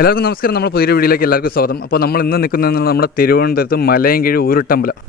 എല്ലാവർക്കും നമസ്കാരം. നമ്മൾ പുതിയ വീഡിയോയിലേക്ക് എല്ലാവർക്കും സ്വാഗതം. അപ്പോൾ നമ്മൾ ഇന്ന് നിൽക്കുന്നത് നമ്മുടെ തിരുവനന്തപുരത്ത്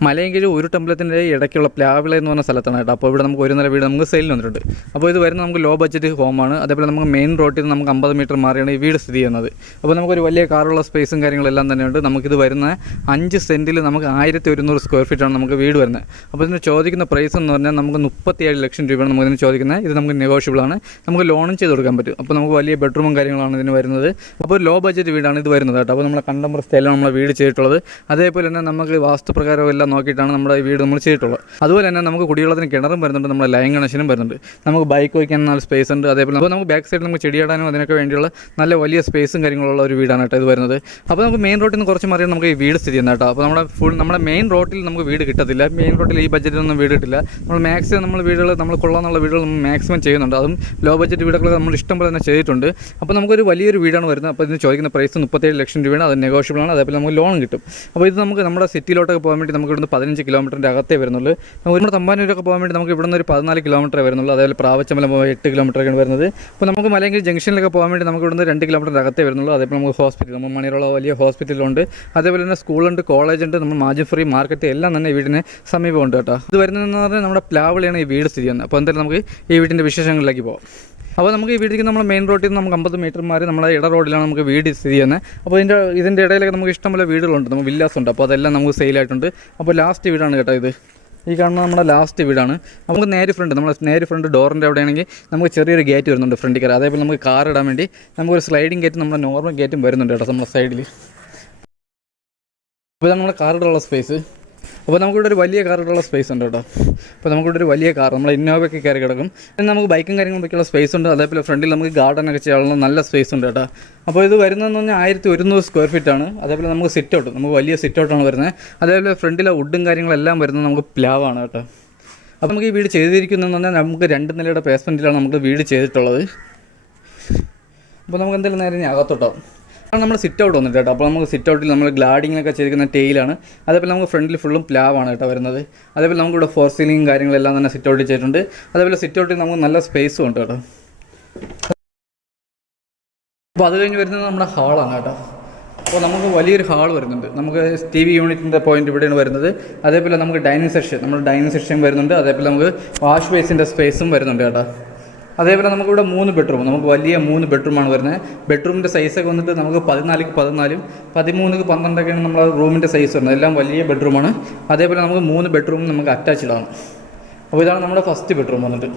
മലയൻകീഴ് ഊരുട്ടമ്പലത്തിൻ്റെ ഇടയ്ക്കുള്ള പ്ലാവിള എന്ന് പറഞ്ഞ സ്ഥലത്താണ് കേട്ടോ. അപ്പോൾ ഇവിടെ നമുക്ക് ഒരു നില വീട് നമുക്ക് സെയിലിന് വന്നിട്ടുണ്ട്. അപ്പോൾ ഇത് വരുന്നത് നമുക്ക് ലോ ബഡ്ജറ്റ് ഹോമാണ്. അതേപോലെ നമുക്ക് മെയിൻ റോഡിൽ നിന്ന് നമുക്ക് 50 മീറ്റർ മാറിയാണ് ഈ വീട് സ്ഥിതി ചെയ്യുന്നത്. അപ്പോൾ നമുക്കൊരു വലിയ കാറുള്ള സ്പേസും കാര്യങ്ങളെല്ലാം തന്നെയുണ്ട്. നമുക്കിത് വരുന്ന 5 സെൻറ്റിൽ നമുക്ക് 1100 സ്ക്വയർ ഫീറ്റാണ് നമുക്ക് വീട് വരുന്നത്. അപ്പോൾ ഇതിന് ചോദിക്കുന്ന പ്രൈസ് എന്ന് പറഞ്ഞാൽ നമുക്ക് 37 ലക്ഷം രൂപയാണ് നമുക്ക് ഇതിന് ചോദിക്കുന്നത്. ഇത് നമുക്ക് നെഗോഷ്യബിൾ ആണ്, നമുക്ക് ലോണും ചെയ്ത് കൊടുക്കാൻ പറ്റും. അപ്പോൾ നമുക്ക് വലിയ ബെഡ്റൂമും കാര്യങ്ങളാണ് ഇതിന് വരുന്നത്. അപ്പോൾ ലോ ബഡ്ജറ്റ് വീടാണ് ഇത് വരുന്നത് കേട്ടോ. അപ്പോൾ നമ്മൾ കണ്ടംപററി സ്റ്റൈലാണ് നമ്മൾ വീട് ചെയ്തിട്ടുള്ളത്. അതേപോലെ തന്നെ നമുക്ക് വാസ്തുപ്രകാരം എല്ലാം നോക്കിയിട്ടാണ് നമ്മുടെ ഈ വീട് നമ്മൾ ചെയ്തിട്ടുള്ളത്. അതുപോലെ തന്നെ നമുക്ക് കുടിവെള്ളത്തിന് കിണറും വരുന്നുണ്ട്, നമ്മുടെ ലൈൻ കണക്ഷനും വരുന്നുണ്ട്. നമുക്ക് ബൈക്ക് വയ്ക്കാൻ നല്ല സ്പേസ് ഉണ്ട്. അതേപോലെ അപ്പോൾ നമുക്ക് ബാക്ക് സൈഡിൽ നമുക്ക് ചെടിയാടാനും അതിനൊക്കെ വേണ്ടിയുള്ള നല്ല വലിയ സ്പേസും കാര്യങ്ങളുള്ള ഒരു വീടാണ് കേട്ടോ ഇത് വരുന്നത്. അപ്പോൾ നമുക്ക് മെയിൻ റോഡിൽ നിന്ന് കുറച്ച് മാറിയാണ് നമുക്ക് ഈ വീട് സ്ഥിതി ചെയ്യുന്നത് കേട്ടോ. അപ്പോൾ നമ്മുടെ മെയിൻ റോഡിൽ നമുക്ക് വീട് കിട്ടത്തില്ല. മെയിൻ റോഡിൽ ഈ ബഡ്ജറ്റിലൊന്നും വീട് കിട്ടില്ല. നമ്മൾ മാക്സിമം നമ്മൾ വീടുകൾ നമ്മൾ കൊള്ളാമെന്നുള്ള വീടുകൾ നമ്മൾ മാക്സിമം ചെയ്യുന്നുണ്ട്. അതും ലോ ബഡ്ജറ്റ് വീടുകൾ നമ്മൾ ഇഷ്ടംപോലെ തന്നെ ചെയ്തിട്ടുണ്ട്. അപ്പോൾ നമുക്കൊരു വലിയൊരു വീടാണ് വരുന്നത്. അപ്പോൾ ഇതിന് ചോദിക്കുന്ന പ്രൈസ് 37 ലക്ഷം രൂപയാണ്. അത് നെഗോഷ്യബിൾ ആണ്. അതേപോലെ നമുക്ക് ലോൺ കിട്ടും. അപ്പോൾ ഇത് നമുക്ക് നമ്മുടെ സിറ്റിയിലോട്ടൊക്കെ പോകാൻ വേണ്ടി നമുക്ക് ഇവിടുന്ന് 15 കിലോമീറ്ററിൻ്റെ അകത്തേ വരുന്നുള്ളൂ. നമ്മുടെ തമ്പാനൂരൊക്കെ പോകാൻ വേണ്ടി നമുക്ക് ഇവിടുന്ന് ഒരു 14 കിലോമീറ്റർ വരുന്നുള്ളൂ. അതേപോലെ പ്രാവച്ചമ്പലം 8 കിലോമീറ്ററൊക്കെയാണ് വരുന്നത്. അപ്പോൾ നമുക്ക് മലയൻകീഴ് ജംഗ്ഷനിലൊക്കെ പോകാൻ വേണ്ടി നമുക്ക് ഇവിടുന്ന് 2 കിലോമീറ്ററിൻ്റെ അകത്തേ വരുന്നുള്ളൂ. അതേപോലെ നമുക്ക് ഹോസ്പിറ്റൽ, നമ്മൾ മണിയുള്ള വലിയ ഹോസ്പിറ്റലുണ്ട്. അതേപോലെ തന്നെ സ്കൂളുണ്ട്, കോളേജുണ്ട്, നമ്മൾ മാജിഫ്രീ മാർക്കറ്റ് എല്ലാം തന്നെ വീടിന് സമീപമുണ്ട് കേട്ടോ. ഇത് വരുന്നതെന്ന് പറഞ്ഞാൽ നമ്മുടെ പ്ലാവിളയാണ് ഈ വീട് സ്ഥിതി ചെയ്യുന്നത്. അപ്പോൾ എന്തായാലും നമുക്ക് ഈ വീടിൻ്റെ വിശേഷങ്ങളിലേക്ക് പോകാം. അപ്പോൾ നമുക്ക് ഈ വീട്ടിലേക്ക് നമ്മൾ മെയിൻ റോഡിൽ നിന്ന് നമുക്ക് 50 മീറ്റർ മാറി നമ്മുടെ ഇട റോഡിലാണ് നമുക്ക് വീട് സ്ഥിതി ചെയ്യുന്നത്. അപ്പോൾ ഇതിൻ്റെ ഇടയിലൊക്കെ നമുക്ക് ഇഷ്ടംപോലെ വീടുകളുണ്ട്, നമുക്ക് വില്ലാസ് ഉണ്ട്. അപ്പോൾ അതെല്ലാം നമുക്ക് സെയിലായിട്ടുണ്ട്. അപ്പോൾ ലാസ്റ്റ് വീടാണ് കേട്ടോ ഇത്. ഈ കാണുന്ന നമ്മുടെ ലാസ്റ്റ് വീടാണ്. നമുക്ക് നേരെ ഫ്രണ്ട് ഡോറിൻ്റെ അവിടെയാണെങ്കിൽ നമുക്ക് ചെറിയൊരു ഗേറ്റ് വരുന്നുണ്ട് ഫ്രണ്ടിൽ കയറി. അതേപോലെ നമുക്ക് കാർ ഇടാൻ വേണ്ടി നമുക്കൊരു സ്ലൈഡിങ് ഗേറ്റ്, നമ്മുടെ നോർമൽ ഗേറ്റും വരുന്നുണ്ട് കേട്ടോ നമ്മുടെ സൈഡിൽ. അപ്പോൾ ഇതാണ് നമ്മുടെ കാറിടുള്ള സ്പേസ്. അപ്പോൾ നമുക്കിവിടെ ഒരു വലിയ കാറിലുള്ള സ്പേസ് ഉണ്ട് കേട്ടോ. അപ്പോൾ നമുക്കിവിടെ ഒരു വലിയ കാർ, നമ്മൾ ഇന്നോവയൊക്കെ കയറി കിടക്കും. പിന്നെ നമുക്ക് ബൈക്കും കാര്യങ്ങളും വയ്ക്കുള്ള സ്പേസ് ഉണ്ട്. അതേപോലെ ഫ്രണ്ടിൽ നമുക്ക് ഗാർഡനൊക്കെ ചെയ്യാനുള്ള നല്ല സ്പേസ് ഉണ്ട് കേട്ടോ. അപ്പോൾ ഇത് വരുന്നതെന്ന് പറഞ്ഞാൽ 1100 സ്ക്വയർ ഫീറ്റാണ്. അതേപോലെ നമുക്ക് സിറ്റ് ഔട്ട്, നമുക്ക് വലിയ സിറ്റ് ഔട്ടാണ് വരുന്നത്. അതേപോലെ ഫ്രണ്ടിലെ വുഡും കാര്യങ്ങളെല്ലാം വരുന്നത് നമുക്ക് പ്ലാവാണ് കേട്ടോ. അപ്പോൾ നമുക്ക് ഈ വീട് ചെയ്തിരിക്കുന്നതെന്ന് പറഞ്ഞാൽ നമുക്ക് 2 നിലയുടെ ബേസ്മെൻറ്റിലാണ് നമുക്ക് വീട് ചെയ്തിട്ടുള്ളത്. അപ്പോൾ നമുക്ക് എന്തായാലും നേരെ അകത്തോട്ടാവും. നമ്മൾ സിറ്റ് ഔട്ട് വന്നിട്ട് കേട്ടോ. അപ്പോൾ നമുക്ക് സിറ്റ് ഔട്ടിൽ നമ്മൾ ഗ്ലാഡിങ്ങൊക്കെ ചെയ്തിരിക്കുന്ന ടെയിലാണ്. അതേപോലെ നമുക്ക് ഫ്രണ്ടിൽ ഫുള്ളും പ്ലാവാണ് കേട്ടോ വരുന്നത്. അതേപോലെ നമുക്കിവിടെ ഫോർ സീലിംഗ് കാര്യങ്ങളെല്ലാം തന്നെ സിറ്റ് ഔട്ടിൽ ചെയ്തിട്ടുണ്ട്. അതേപോലെ സിറ്റ് ഔട്ടിൽ നമുക്ക് നല്ല സ്പേസും ഉണ്ട് കേട്ടോ. അപ്പോൾ അത് കഴിഞ്ഞ് വരുന്നത് നമ്മുടെ ഹാളാണ് കേട്ടോ. അപ്പോൾ നമുക്ക് വലിയൊരു ഹാൾ വരുന്നുണ്ട്. നമുക്ക് TV യൂണിറ്റിൻ്റെ പോയിന്റ് ഇവിടെയാണ് വരുന്നത്. അതേപോലെ നമുക്ക് ഡൈനിങ് സെക്ഷൻ വരുന്നുണ്ട്. അതേപോലെ നമുക്ക് വാഷ് ബേസിൻ്റെ സ്പേസും വരുന്നുണ്ട് കേട്ടോ. അതേപോലെ നമുക്കിവിടെ 3 ബെഡ്റൂം, നമുക്ക് വലിയ 3 ബെഡ്റൂമാണ് വരുന്നത്. ബെഡ്റൂമിൻ്റെ സൈസൊക്കെ വന്നിട്ട് നമുക്ക് 14-ക്ക് 14, 13-ക്ക് 12ഒക്കെയാണ് നമ്മുടെ റൂമിൻ്റെ സൈസ് വരുന്നത്. എല്ലാം വലിയ ബെഡ്റൂമാണ്. അതേപോലെ നമുക്ക് 3 ബെഡ്റൂം നമുക്ക് അറ്റാച്ച്ഡ് ആണ്. അപ്പോൾ ഇതാണ് നമ്മുടെ ഫസ്റ്റ് ബെഡ്റൂം വന്നിട്ട്.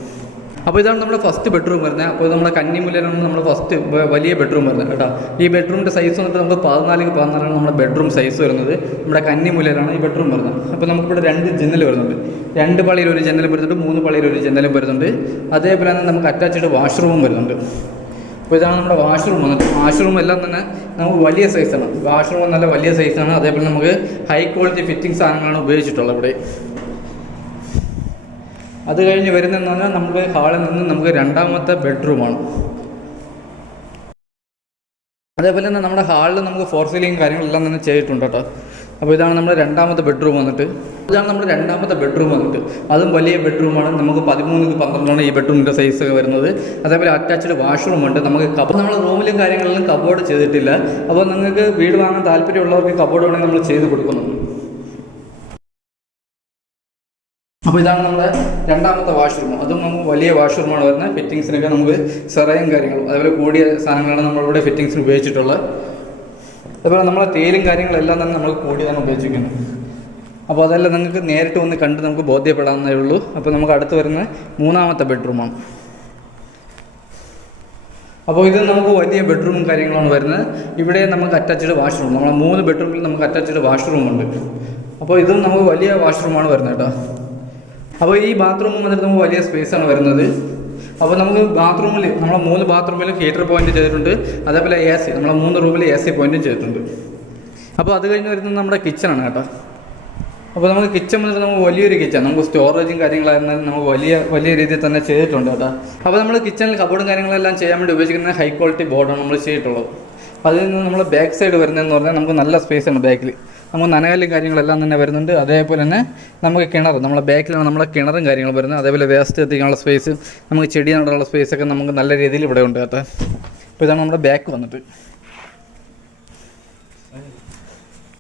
അപ്പോൾ ഇതാണ് നമ്മുടെ ഫസ്റ്റ് ബെഡ്റൂം വരുന്നത്. അപ്പോൾ നമ്മുടെ കന്നിമുല്ലയിലാണ് നമ്മുടെ ഫസ്റ്റ് വലിയ ബെഡ്റൂം വരുന്നത് കേട്ടോ. ഈ ബെഡ്റൂമിൻ്റെ സൈസ് വന്നിട്ട് നമുക്ക് 14-ക്ക് 14ആണ് നമ്മുടെ ബെഡ്റൂം സൈസ് വരുന്നത്. നമ്മുടെ കന്നിമുല്ലയിലാണ് ഈ ബെഡ്റൂം വരുന്നത്. അപ്പോൾ നമുക്കിവിടെ 2 ജനൽ വരുന്നുണ്ട്. 2 പാളിയിൽ ഒരു ജനലും വരുന്നുണ്ട്, 3 പാളിയിൽ ഒരു ജനലും വരുന്നുണ്ട്. അതേപോലെ തന്നെ നമുക്ക് അറ്റാച്ച്ഡ് വാഷ്റൂമും വരുന്നുണ്ട്. അപ്പോൾ ഇതാണ് നമ്മുടെ വാഷ്റൂം വന്നിട്ട്. വാഷ്റൂം എല്ലാം തന്നെ നമുക്ക് വലിയ സൈസാണ്. വാഷ്റൂം നല്ല വലിയ സൈസാണ്. അതേപോലെ നമുക്ക് ഹൈ ക്വാളിറ്റി ഫിറ്റിംഗ് സാധനങ്ങളാണ് ഉപയോഗിച്ചിട്ടുള്ളത് ഇവിടെ. അത് കഴിഞ്ഞ് വരുന്നതെന്ന് പറഞ്ഞാൽ നമുക്ക് ഹാളിൽ നിന്ന് നമുക്ക് 2ാമത്തെ ബെഡ്റൂമാണ്. അതേപോലെ തന്നെ നമ്മുടെ ഹാളിൽ നമുക്ക് ഫോർ സീലിംഗ് കാര്യങ്ങളെല്ലാം തന്നെ ചെയ്തിട്ടുണ്ട് കേട്ടോ. അപ്പോൾ ഇതാണ് നമ്മുടെ 2ാമത്തെ ബെഡ്റൂം വന്നിട്ട്. അതും വലിയ ബെഡ്റൂമാണ്. നമുക്ക് 13-ക്ക് 12ആണ് ഈ ബെഡ്റൂമിൻ്റെ സൈസൊക്കെ വരുന്നത്. അതേപോലെ അറ്റാച്ച്ഡ് വാഷ്റൂം ഉണ്ട്. നമുക്ക് നമ്മൾ റൂമിലും കാര്യങ്ങളിലും കബോർഡ് ചെയ്തിട്ടില്ല. അപ്പോൾ നിങ്ങൾക്ക് വീട് വാങ്ങാൻ താല്പര്യമുള്ളവർക്ക് കബോർഡ് വേണമെങ്കിൽ നമ്മൾ ചെയ്ത് കൊടുക്കുന്നുണ്ട്. അപ്പോൾ ഇതാണ് നമ്മുടെ 2ാമത്തെ വാഷ്റൂം. അതും നമുക്ക് വലിയ വാഷ്റൂമാണ് വരുന്നത്. ഫിറ്റിങ്സിനൊക്കെ നമുക്ക് സെറയും കാര്യങ്ങളും അതേപോലെ കൂടിയ സാധനങ്ങളാണ് നമ്മളിവിടെ ഫിറ്റിങ്സിന് ഉപയോഗിച്ചിട്ടുള്ളത്. അതുപോലെ നമ്മളെ തേലും കാര്യങ്ങളെല്ലാം തന്നെ നമ്മൾ കൂടിയതാണ് ഉപയോഗിച്ചിരിക്കുന്നത്. അപ്പോൾ അതെല്ലാം നിങ്ങൾക്ക് നേരിട്ട് വന്ന് കണ്ട് നമുക്ക് ബോധ്യപ്പെടാവുന്നേ ഉള്ളൂ. അപ്പോൾ നമുക്ക് അടുത്ത് വരുന്ന 3ാമത്തെ ബെഡ്റൂമാണ്. അപ്പോൾ ഇത് നമുക്ക് വലിയ ബെഡ്റൂമും കാര്യങ്ങളാണ് വരുന്നത്. ഇവിടെ നമുക്ക് അറ്റാച്ച്ഡ് വാഷ്റൂം, നമ്മളെ 3 ബെഡ്റൂമിൽ നമുക്ക് അറ്റാച്ച്ഡ് വാഷ്റൂം ഉണ്ട്. അപ്പോൾ ഇതും നമുക്ക് വലിയ വാഷ്റൂമാണ് വരുന്നത് കേട്ടോ. അപ്പോൾ ഈ ബാത്റൂം വന്നിട്ട് നമുക്ക് വലിയ സ്പേസാണ് വരുന്നത്. അപ്പോൾ നമുക്ക് ബാത്റൂമിൽ നമ്മളെ 3 ബാത്റൂമിലും ഹീറ്റർ പോയിന്റ് ചെയ്തിട്ടുണ്ട്. അതേപോലെ AC, നമ്മളെ 3 റൂമിൽ AC പോയിന്റും ചെയ്തിട്ടുണ്ട്. അപ്പോൾ അത് കഴിഞ്ഞ് വരുന്നത് നമ്മുടെ കിച്ചണാണ് കേട്ടോ. അപ്പോൾ നമുക്ക് കിച്ചൺ വന്നിട്ട് നമുക്ക് വലിയൊരു കിച്ചൺ, നമുക്ക് സ്റ്റോറേജും കാര്യങ്ങളായിരുന്നാലും നമുക്ക് വലിയ രീതിയിൽ തന്നെ ചെയ്തിട്ടുണ്ട് കേട്ടോ. അപ്പോൾ നമ്മൾ കിച്ചണിൽ കബോർഡും കാര്യങ്ങളെല്ലാം ചെയ്യാൻ വേണ്ടി ഉപയോഗിക്കുന്ന ഹൈ ക്വാളിറ്റി ബോർഡാണ് നമ്മൾ ചെയ്തിട്ടുള്ളത്. അതിൽ നിന്ന് നമ്മൾ ബാക്ക് സൈഡ് വരുന്നതെന്ന് പറഞ്ഞാൽ നമുക്ക് നല്ല സ്പേസാണ്. ബാക്കിൽ നമുക്ക് നനകല്ലും കാര്യങ്ങളെല്ലാം തന്നെ വരുന്നുണ്ട്. അതേപോലെ തന്നെ നമുക്ക് കിണർ, നമ്മളെ ബാക്കിലാണ് നമ്മളെ കിണറും കാര്യങ്ങളും വരുന്നത്. അതേപോലെ വേസ്റ്റ് എത്തിക്കാനുള്ള സ്പേസ്, നമുക്ക് ചെടി നടാനുള്ള സ്പേസൊക്കെ നമുക്ക് നല്ല രീതിയിൽ ഇവിടെ ഉണ്ട് കേട്ടോ. അപ്പോൾ ഇതാണ് നമ്മുടെ ബാക്ക് വന്നിട്ട്.